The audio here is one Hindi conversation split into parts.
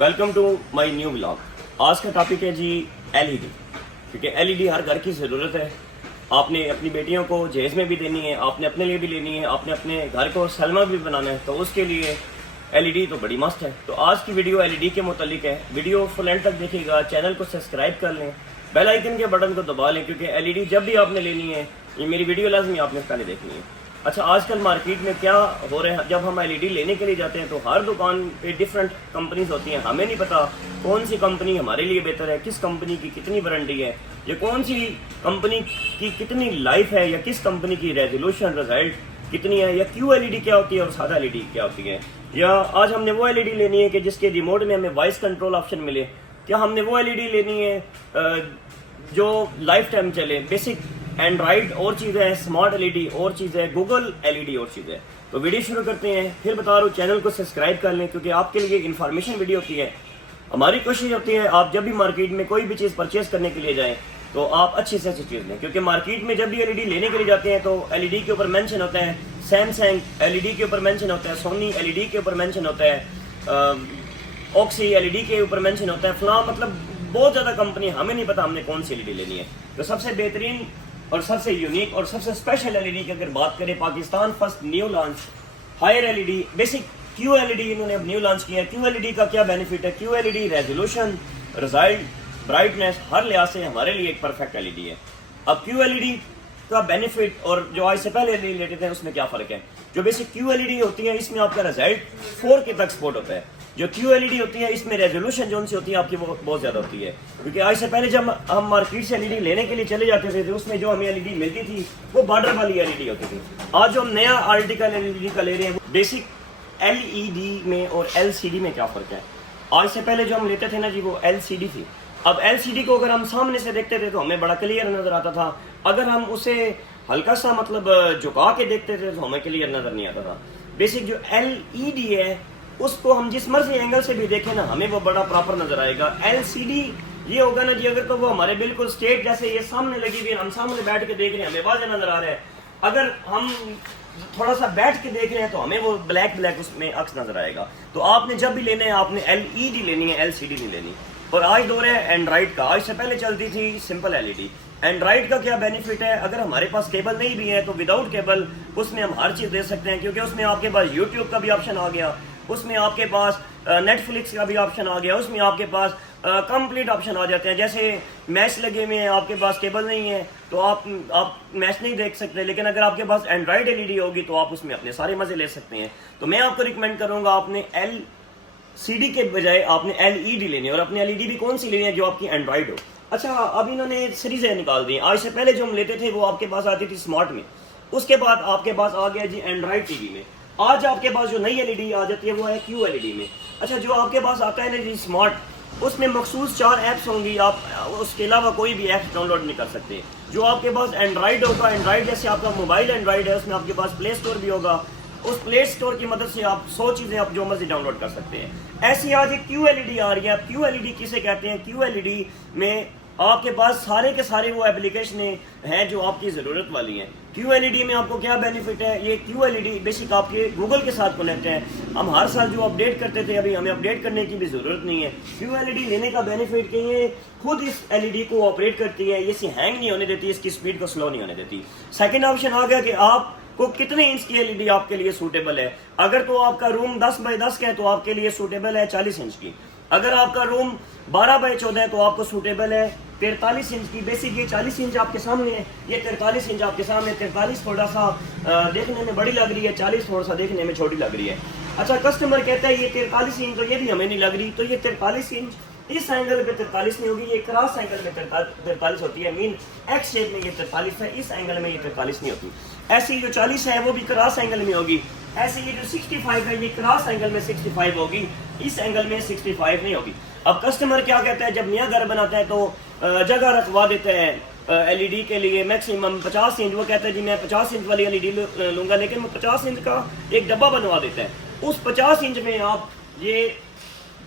Welcome to my new blog. आज का टॉपिक है जी एलईडी, क्योंकि एलईडी हर घर की ज़रूरत है। आपने अपनी बेटियों को जहेज में भी देनी है, आपने अपने लिए भी लेनी है, आपने अपने घर को सलमा भी बनाना है, तो उसके लिए एलईडी तो बड़ी मस्त है। तो आज की वीडियो एलईडी के मुतालिक है। वीडियो फुल एंड तक देखिएगा, चैनल को सब्सक्राइब कर लें, बेल आइकन के बटन को दबा लें, क्योंकि एलईडी जब भी आपने लेनी है ये मेरी वीडियो लाजमी आपने पहले देखनी है। अच्छा, आजकल मार्केट में क्या हो रहा है, जब हम एलईडी लेने के लिए जाते हैं तो हर दुकान पे डिफरेंट कंपनीज होती हैं। हमें नहीं पता कौन सी कंपनी हमारे लिए बेहतर है, किस कंपनी की कितनी वारंटी है, या कौन सी कंपनी की कितनी लाइफ है, या किस कंपनी की रेजोल्यूशन रिजल्ट कितनी है, या क्यू एलईडी क्या होती है और सादा एलईडी क्या होती है। या आज हमने वो एलईडी लेनी है कि जिसके रिमोट में हमें वॉइस कंट्रोल ऑप्शन मिले। क्या हमने वो एलईडी लेनी है जो लाइफ टाइम चले। बेसिक एंड्रॉइड और चीज़ है, स्मार्ट एलईडी और चीज़ है, गूगल एलईडी और चीज़ है। तो वीडियो शुरू करते हैं। फिर बता रहा हूँ, चैनल को सब्सक्राइब कर लें, क्योंकि आपके लिए इन्फॉर्मेशन वीडियो होती है। हमारी कोशिश होती है आप जब भी मार्केट में कोई भी चीज़ परचेज करने के लिए जाएं तो आप अच्छी से अच्छी चीज़ लें, क्योंकि मार्केट में जब भी एलईडी लेने के लिए जाते हैं तो एलईडी के ऊपर मेंशन होता है सैमसंग एलईडी के ऊपर मेंशन होता है, सोनी एलईडी के ऊपर मेंशन होता है, ऑक्सी एलईडी के ऊपर मेंशन होता है, फलां, मतलब बहुत ज़्यादा कंपनी। हमें नहीं पता हमने कौन सी एलईडी लेनी है। तो सबसे बेहतरीन और सबसे यूनिक और सबसे स्पेशल एलईडी की अगर बात करें, Pakistan first new launch Haier LED basic Q LED इन्होंने अब न्यू लॉन्च किया है। क्यू एलईडी का क्या बेनिफिट है? Q LED resolution, result, brightness हर लिहाज से हमारे लिए एक परफेक्ट एलईडी है। अब क्यू एलईडी का बेनिफिट और जो आज से पहले एलईडी लेते थे उसमें क्या फ़र्क है? जो बेसिक क्यू एलईडी होती है इसमें आपका रिजल्ट 4K तक सपोर्ट होता है। जो क्यू एलईडी होती है इसमें रेजोल्यूशन जो सी होती है आपकी वो बहुत ज़्यादा होती है, क्योंकि आज से पहले जब हम मार्केट से एलईडी लेने के लिए चले जाते थे तो उसमें जो हमें एलईडी मिलती थी वो बॉर्डर वाली एलईडी होती थी। आज जो हम नया आर्टिकल एलईडी का ले रहे हैं वो बेसिक एलईडी में और एलसीडी में क्या फ़र्क है? आज से पहले जो हम लेते थे ना जी वो एलसीडी थी। अब एलसीडी को अगर हम सामने से देखते थे तो हमें बड़ा क्लियर नज़र आता था, अगर हम उसे हल्का सा मतलब झुका के देखते थे तो हमें क्लियर नज़र नहीं आता था। बेसिक जो एलईडी है उसको हम जिस मर्जी एंगल से भी देखें ना हमें वो बड़ा प्रॉपर नजर आएगा। एलसीडी ये होगा ना जी, अगर तो वो हमारे बिल्कुल स्ट्रेट जैसे ये सामने लगी हुई है, हम सामने बैठ के देख रहे हैं हमें वाज़ेह नजर आ रहा है। अगर हम थोड़ा सा बैठ के देख रहे हैं तो हमें वो ब्लैक ब्लैक उसमें अक्स नजर आएगा। तो आपने जब भी लेना है आपने एलईडी लेनी है, एलसीडी नहीं लेनी। और आज दौर है एंड्रॉइड का। आज से पहले चलती थी सिंपल एलईडी। एंड्रॉइड का क्या बेनिफिट है? अगर हमारे पास केबल नहीं भी है तो विदाउट केबल उसमें हम हर चीज़ दे सकते हैं, क्योंकि उसमें आपके पास यूट्यूब का भी ऑप्शन आ गया, उसमें आपके पास नेटफ्लिक्स का भी ऑप्शन आ गया, उसमें आपके पास कंप्लीट ऑप्शन आ जाते हैं। जैसे मैच लगे हुए हैं, आपके पास केबल नहीं है तो आप मैच नहीं देख सकते, लेकिन अगर आपके पास एंड्रॉइड एलईडी होगी तो आप उसमें अपने सारे मज़े ले सकते हैं। तो मैं आपको रिकमेंड करूँगा आपने एलसीडी के बजाय आपने एलईडी लेनी है, और अपनी एलईडी भी कौन सी लेनी है? जो आपकी एंड्रॉइड हो। अच्छा, अब इन्होंने सीरीजें निकाल दी। आज से पहले जो हम लेते थे वो आपके पास आती थी स्मार्ट में, उसके बाद आपके पास आ गया जी एंड्रॉइड टीवी में। आज आपके पास जो नई एलईडी आ जाती है वो है क्यू एलईडी में। अच्छा, जो आपके पास आता है ना जी स्मार्ट, उसमें मखसूस 4 ऐप्स होंगी, आप उसके अलावा कोई भी ऐप्स डाउनलोड नहीं कर सकते। जो आपके पास एंड्रॉइड होगा, एंड्रॉइड जैसे आपका मोबाइल एंड्रॉइड है उसमें आपके पास प्ले स्टोर भी होगा, उस प्ले स्टोर की मदद से आप 100 चीज़ें आप जो मर्जी डाउनलोड कर सकते हैं। ऐसी आज एक क्यू एलईडी आ रही है। क्यू एलईडी किसे कहते हैं? क्यू एलईडी में आपके पास सारे के सारे वो एप्लीकेशन हैं जो आपकी ज़रूरत वाली हैं। क्यू एलईडी में आपको क्या बेनिफिट है? ये क्यू एलईडी बेसिक आपके गूगल के साथ कनेक्ट है। हम हर साल जो अपडेट करते थे अभी हमें अपडेट करने की भी ज़रूरत नहीं है। क्यू एलईडी लेने का बेनिफिट कि ये खुद इस एलईडी को ऑपरेट करती है, ये इसे हैंग नहीं होने देती, इसकी स्पीड को स्लो नहीं होने देती। सेकेंड ऑप्शन आ गया कि आपको कितने इंच की एलईडी आपके लिए सूटेबल है। अगर तो आपका रूम 10 बाई 10 का है तो आपके लिए सूटेबल है 40 इंच की। अगर आपका रूम 12 बाई 14 है तो आपको सूटेबल है 43 इंच की। बेसिक ये 40 इंच आपके सामने है, ये 43 इंच आपके सामने। 43 थोड़ा सा देखने में बड़ी लग रही है, 40 थोड़ा सा देखने में छोटी लग रही है। अच्छा, कस्टमर कहता है ये 43 इंच, तो ये भी हमें नहीं लग रही। तो ये 43 इंच इस एंगल पे 43 नहीं होगी, ये क्रॉस एंगल में 43 होती है। मीन एक्स शेप में ये 43 है, इस एंगल में ये 43 नहीं होती। ऐसी जो 40 है वो भी क्रॉस एंगल में होगी। ऐसे ये जो 65 है ये क्रॉस एंगल में 65 होगी, इस एंगल में 65 नहीं होगी। अब कस्टमर क्या कहता है, जब नया घर बनाता है तो जगह रखवा देते हैं एलईडी के लिए मैक्सिमम 50 इंच। वो कहता है जी मैं 50 इंच वाली एलईडी लूँगा, लेकिन वो 50 इंच का एक डब्बा बनवा देता है। उस 50 इंच में आप ये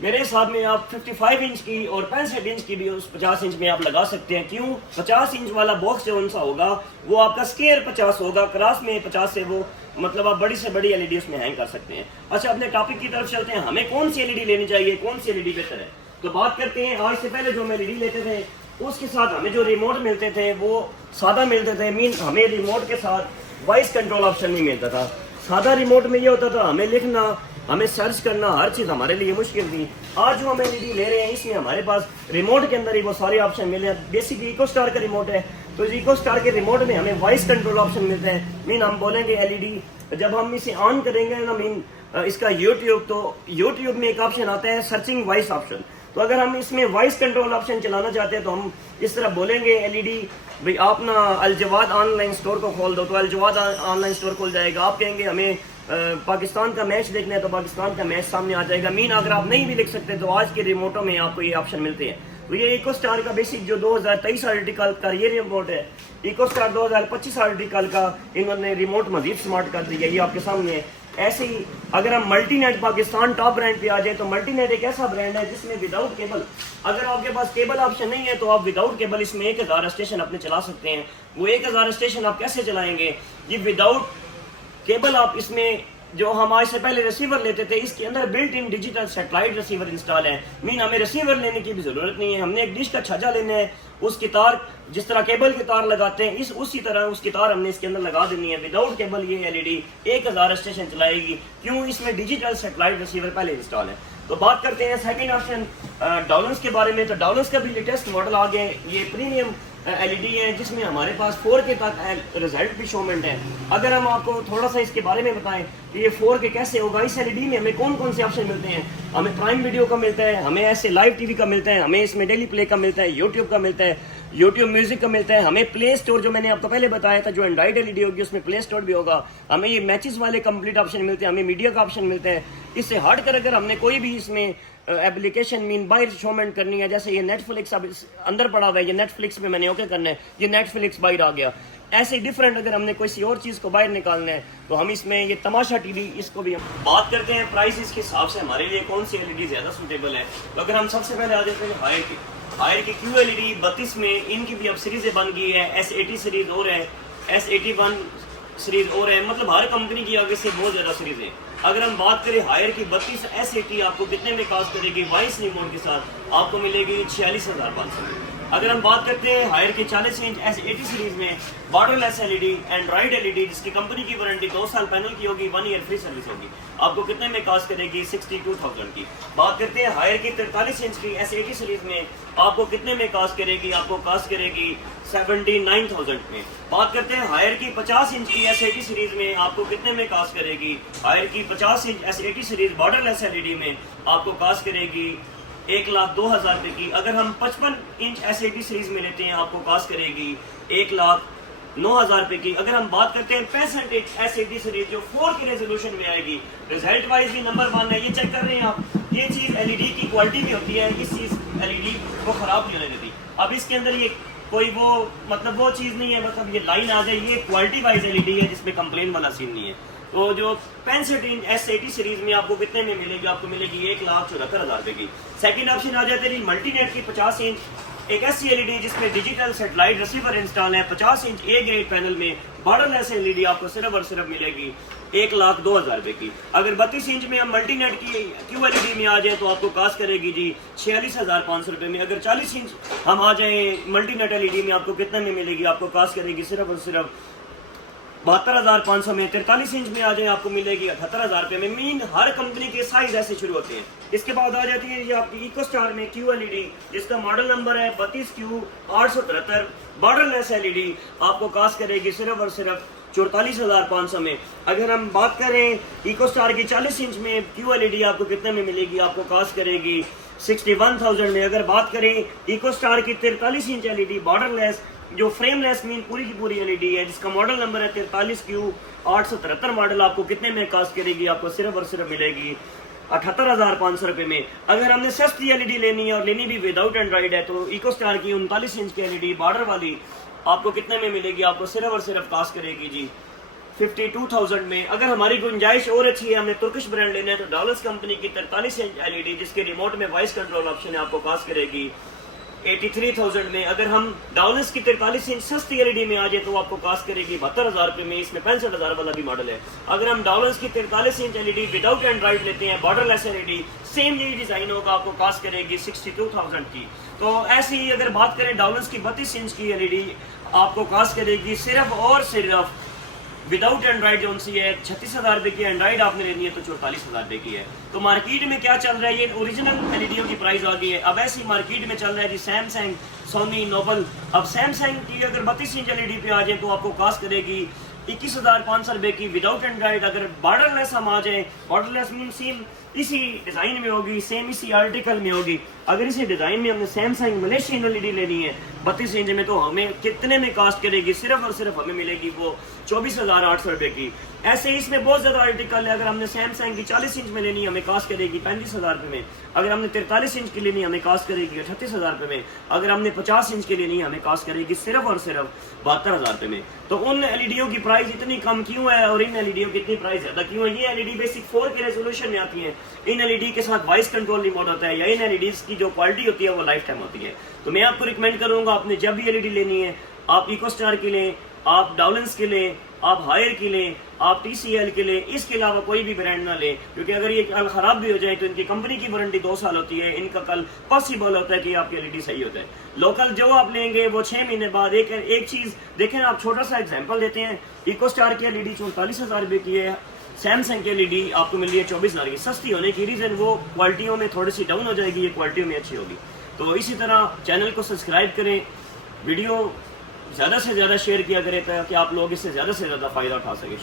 मेरे हिसाब में आप 55 इंच की और 65 इंच की भी उस 50 इंच में आप लगा सकते हैं। क्यों? 50 इंच वाला बॉक्स जो उनसा होगा वो आपका स्क्वायर 50 होगा, क्रॉस में 50 से वो मतलब आप बड़ी से बड़ी एलईडी उसमें हैंग कर सकते हैं। अच्छा, अपने टॉपिक की तरफ चलते हैं, हमें कौन सी एलईडी लेनी चाहिए, कौन सी एलईडी बेहतर है। तो बात करते हैं, आज से पहले जो हम एलईडी लेते थे उसके साथ हमें जो रिमोट मिलते थे वो सादा मिलते थे, मीन हमें रिमोट के साथ वॉइस कंट्रोल ऑप्शन नहीं मिलता था। सादा रिमोट में ये होता था हमें लिखना, हमें सर्च करना, हर चीज़ हमारे लिए मुश्किल थी। आज जो हम एलईडी ले रहे हैं इसमें हमारे पास रिमोट के अंदर ही वो सारे ऑप्शन मिले हैं। बेसिक इको स्टार का रिमोट है, तो इको स्टार के रिमोट में हमें वॉइस कंट्रोल ऑप्शन मिलते हैं। मीन हम बोलेंगे एलईडी, जब हम इसे ऑन करेंगे ना, मीन इसका यूट्यूब, तो यूट्यूब में एक ऑप्शन आता है सर्चिंग वॉइस ऑप्शन। तो अगर हम इसमें वॉइस कंट्रोल ऑप्शन चलाना चाहते हैं तो हम इस तरह बोलेंगे एलईडी भाई आप ना अलजवाद ऑनलाइन स्टोर को खोल दो, तो अलजवाद ऑनलाइन स्टोर खुल जाएगा। आप कहेंगे हमें पाकिस्तान का मैच देखना है, तो पाकिस्तान का मैच सामने आ जाएगा। मीन अगर आप नहीं भी लिख सकते तो आज के रिमोटों में आपको ये ऑप्शन मिलते हैं। तो ये इको स्टार का बेसिक जो 2023 आर्टिकल का ये रिमोट है, इको स्टार 2025 आर्टिकल का इन्होंने रिमोट मजीद स्मार्ट कर दिया, ये आपके सामने है। ऐसे ही अगर हम मल्टीनेट पाकिस्तान टॉप ब्रांड पे आ जाए, तो मल्टीनेट एक ऐसा ब्रांड है जिसमें विदाउट केबल, अगर आपके पास केबल ऑप्शन नहीं है तो आप विदाउट केबल इसमें 1000 स्टेशन अपने चला सकते हैं। वो 1000 स्टेशन आप कैसे चलाएंगे, ये विदाउट केबल आप इसमें जो हम आज से पहले रिसीवर लेते थे, इसके अंदर built in digital satellite receiver install है। मीन हमें रिसीवर लेने की भी जरूरत नहीं है, हमने एक डिश का छज्जा लेना है, उसकी तार जिस तरह केबल की तार लगाते हैं उसी तरह उसकी तार हमने इसके अंदर लगा देनी है। विदाउट केबल ये एलईडी 1000 स्टेशन चलाएगी। क्यों, इसमें डिजिटल सैटेलाइट रिसीवर पहले इंस्टॉल है। तो बात करते हैं सेकंड ऑप्शन डॉलर्स के बारे में। तो डॉलर्स का भी लेटेस्ट मॉडल आ गए, ये प्रीमियम एलईडी है जिसमें हमारे पास 4K तक रिजल्ट भी शोमेंट है। अगर हम आपको थोड़ा सा इसके बारे में बताएं कि ये 4K कैसे होगा, इस एलईडी में हमें कौन कौन से ऑप्शन मिलते हैं। हमें प्राइम वीडियो का मिलता है, हमें ऐसे लाइव टीवी का मिलता है, हमें इसमें डेली प्ले का मिलता है, यूट्यूब का मिलता है, यूट्यूब म्यूजिक का मिलता है, हमें प्ले स्टोर जो मैंने आपको पहले बताया था, जो एंड्रॉइड एलईडी होगी उसमें प्ले स्टोर भी होगा। हमें ये मैचेस वाले कंप्लीट ऑप्शन मिलते हैं, हमें मीडिया का ऑप्शन मिलता है। इससे हट कर अगर हमने कोई भी इसमें एप्लीकेशन मीन बाहर शोमेंट करनी है, जैसे ये नेटफ्लिक्स अब अंदर पड़ा हुआ है, ये नेटफ्लिक्स पे मैंने ओके करना है, ये नेटफ्लिक्स बाहर आ गया। ऐसे डिफरेंट अगर हमने कोई और चीज़ को बाहर निकालना है तो हम इसमें ये तमाशा टीवी, इसको भी हम बात करते हैं प्राइस के हिसाब से हमारे लिए कौन सी एलईडी ज़्यादा सूटेबल है। तो अगर हम सबसे पहले आ जाते हैं हायर की QLED 32 में, इनकी भी अब सीरीजें बन गई है। S80 सीरीज और है, S81 सीरीज और है, मतलब हर कंपनी की आगे से बहुत ज़्यादा सीरीज है। अगर हम बात करें हायर की 32 S80 आपको कितने में कास्ट करेगी, वॉइस रिमोट के साथ आपको मिलेगी 46,500 में। अगर हम बात करते हैं हायर के 40 इंच S80 सीरीज में बॉर्डरलेस एलईडी एंड्रॉइड एलईडी जिसकी कंपनी की वारंटी 2 साल पैनल की होगी, 1 ईयर फ्री सर्विस होगी, आपको कितने में कास्ट करेगी 62,000 की। बात करते हैं हायर की 43 इंच की S80 सीरीज में आपको कितने में कास्ट करेगी, आपको कास्ट करेगी 79,000 में। बात करते हैं हायर की 50 इंच की S80 सीरीज में आपको कितने में कास्ट करेगी, हायर की 50 inch S80 series borderless LED में आपको कास्ट करेगी 1,02,000 रुपए की। अगर हम 55 इंच S80 सीरीज में लेते हैं आपको कास्ट करेगी 1,09,000 रुपए की। अगर हम बात करते हैं 65 इंच S80 सीरीज जो 4K रेजोल्यूशन में आएगी, रिजल्ट वाइज भी नंबर 1 है। ये चेक कर रहे हैं आप, ये चीज एलईडी की क्वालिटी भी होती है, इस चीज एलईडी को खराब नहीं होने देती। अब इसके अंदर ये कोई वो मतलब वो चीज नहीं है, मतलब ये लाइन आ जाए, ये क्वालिटी वाइज एलईडी है जिसमें कंप्लेन वाला सीन नहीं है। तो जो 65 इंच S80 सीरीज में आपको कितने में मिलेगी, आपको मिलेगी 1,74,000 रुपए की। सेकंड ऑप्शन आ जाते हैं मल्टीनेट की 50 इंच एक ऐसी एलईडी जिसमें डिजिटल सैटेलाइट रिसीवर इंस्टॉल है, 50 इंच A ग्रेड पैनल में बॉर्डरलेस एलईडी आपको सिर्फ और सिर्फ मिलेगी 1,02,000 रुपए की। अगर 32 इंच में हम मल्टीनेट की QLED में आ जाए तो आपको कास्ट करेगी जी 46,500 रुपए में। अगर 40 इंच हम आ जाए मल्टीनेट एलईडी में आपको कितने में मिलेगी, आपको कास्ट करेगी सिर्फ और सिर्फ 72,500 में। 43 इंच में आ जाए आपको मिलेगी 78,000 रुपए में। मीन हर कंपनी के साइज ऐसे शुरू होते हैं। इसके बाद आ जाती है ये आपकी इको स्टार में QLED जिसका मॉडल नंबर है 32Q873 बॉर्डरलेस एलईडी आपको कास्ट करेगी सिर्फ और सिर्फ 44,500 में। अगर हम बात करें इको स्टार की 40 इंच में QLED आपको कितने में मिलेगी, आपको कास्ट करेगी 61,000 में। अगर बात करें इको स्टार की 43 इंच एलईडी बॉर्डरलेस जो फ्रेमलेस मीन पूरी की पूरी एलईडी है जिसका मॉडल नंबर है 43Q873 मॉडल आपको कितने में कास्ट करेगी, आपको सिर्फ और सिर्फ मिलेगी 78,500 रुपए में। अगर हमने सस्ती एलईडी लेनी है और लेनी भी विदाउट एंड्रॉइड है तो इको स्टार की 39 इंच की एलईडी बॉर्डर वाली आपको कितने में मिलेगी, आपको सिर्फ और सिर्फ कास्ट करेगी जी 52,000 में। अगर हमारी गुंजाइश और अच्छी है, हमने तुर्किश ब्रांड लेना है तो डॉलर्स कंपनी की 43 इंच एलईडी जिसके रिमोट में वॉइस कंट्रोल ऑप्शन है आपको कास्ट करेगी 83,000 में। अगर हम डाउनस की 43 इंच सस्ती एलईडी में आ जाए तो आपको कास्ट करेगी 72,000 रुपये में। इसमें 65,000 वाला भी मॉडल है। अगर हम डाउनस की 43 इंच एलईडी विदाउट एंड्रॉइड लेते हैं, बॉर्डरलेस एलईडी, सेम यही डिजाइन होगा, आपको कास्ट करेगी 62,000 की। तो ऐसे ही अगर बात करें डाउनस की 32 इंच की एलईडी आपको कास्ट करेगी सिर्फ और सिर्फ विदाउट एंड्रॉइड जो सी है 36,000 रुपये की। एंड्रॉइड आपने लेनी है तो 44,000 रुपये की है। तो मार्केट में क्या चल रहा है, ये ओरिजिनल एलईडीओ की प्राइस आ गई है। अब ऐसी मार्केट में चल रहा है जी सैमसंग, सोनी, नोबल। अब सैमसंग की अगर 32 इंच एलईडी पे आ जाए तो आपको कास्ट करेगी 21,500 रुपये की विदाउट एंड्रॉइड। अगर बॉर्डरलेस हम आ जाए, बॉर्डरलेस मीन सेम इसी डिजाइन में होगी, सेम इसी आर्टिकल में होगी। अगर इसी डिजाइन में हमने सैमसंग मलेशियन एलईडी लेनी है 32 इंच में तो हमें कितने में कास्ट करेगी, सिर्फ और सिर्फ हमें मिलेगी वो 24,800 रुपये की। ऐसे ही इसमें बहुत ज्यादा आर्टिकल है। अगर हमने सैमसंग की 40 इंच में लेनी है हमें कास्ट करेगी 35,000 रुपये में। अगर हमने 43 इंच की लेनी है हमें कास्ट करेगी 38,000 रुपये में। अगर हमने 50 इंच की लेनी है हमें कास्ट करेगी सिर्फ और सिर्फ 72,000 रुपये में। तो उन एलईडीओ की प्राइस इतनी कम क्यों है और इन एलईडीओ की इतनी प्राइस ज्यादा क्यों है? ये एलईडी बेसिक 4K रेजोल्यूशन में आती है। इन एलईडी के साथ वॉइस कंट्रोल रिमोट होता है, या इन एलईडीज की जो क्वालिटी होती है वो लाइफ टाइम होती है। तो मैं आपको रिकमेंड करूंगा, आपने जब भी एलईडी लेनी है आप इकोस्टार की लें, आप डाउलेंस के लें, आप हायर की लें, आप TCL के लें। इसके अलावा कोई भी ब्रांड ना लें, क्योंकि अगर ये कल खराब भी हो जाए तो इनकी कंपनी की वारंटी 2 साल होती है। इनका कल पॉसिबल होता है कि आपकी एलईडी सही होता है। लोकल जो आप लेंगे वो 6 महीने बाद एक चीज देखें। आप छोटा सा एग्जाम्पल देते हैं, इकोस्टार की एलईडी 44,000 रुपये की है, सैमसंग की एलईडी आपको मिल रही है 24,000 की। सस्ती होने की रीजन वो क्वालिटियों में थोड़ी सी डाउन हो जाएगी, ये क्वालिटियों में अच्छी होगी। तो इसी तरह चैनल को सब्सक्राइब करें, वीडियो ज़्यादा से ज़्यादा शेयर किया करें ताकि आप लोग इससे ज़्यादा से ज़्यादा फ़ायदा उठा सकें।